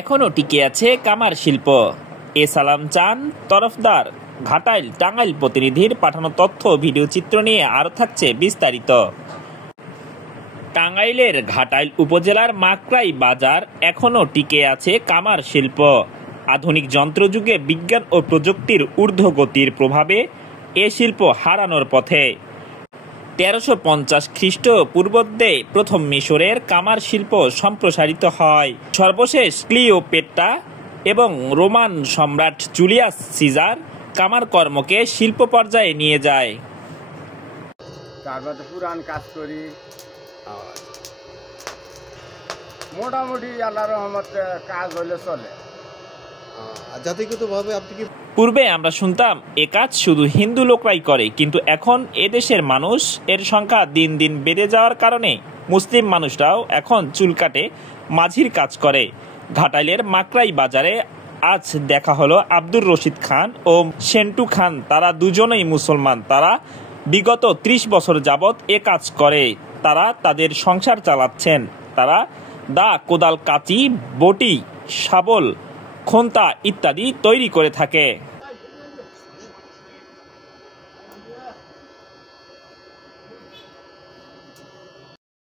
এখনো টিকে আছে কামার শিল্প। এ সালাম চান তরফদার ঘাটাইল টাঙ্গাইল প্রতিনিধির পাঠানো তথ্য ভিডিও চিত্র নিয়ে আরও থাকছে বিস্তারিত। টাঙ্গাইলের ঘাটাইল উপজেলার মাকড়াই বাজার এখনো টিকে আছে কামার শিল্প। আধুনিক যন্ত্রযুগে বিজ্ঞান ও প্রযুক্তির ঊর্ধ্বগতির প্রভাবে এ শিল্প হারানোর পথে। 1350 খ্রিস্টপূর্বাব্দে প্রথম মিশরের কামার শিল্প সম্প্রসারিত হয়। সর্বশেষ ক্লিওপেট্রা এবং রোমান সম্রাট জুলিয়াস সিজার কামার কর্মকে শিল্প পর্যায়ে নিয়ে যায়। তারপরে পুরান কাজ করি, মোটামুটি আল্লাহর রহমতে কাজ হলে চলে। জাতিগতভাবে আপনি কি পূর্বে আমরা শুনতাম এ কাজ শুধু হিন্দু লোকরাই করে, কিন্তু এখন এদেশের মানুষ এর সংখ্যা দিন দিন বেড়ে যাওয়ার কারণে মুসলিম মানুষরাও এখন চুল কাটে, মাঝির কাজ করে। ঘাটাইলের মাকড়াই বাজারে আজ দেখা হলো আব্দুর রশিদ খান ও সেন্টু খান। তারা দুজনেই মুসলমান। তারা বিগত 30 বছর যাবৎ এ কাজ করে তারা তাদের সংসার চালাচ্ছেন। তারা দা, কোদাল, কাঁচি, বটি, শাবল, খন্তা ইত্যাদি তৈরি করে থাকে।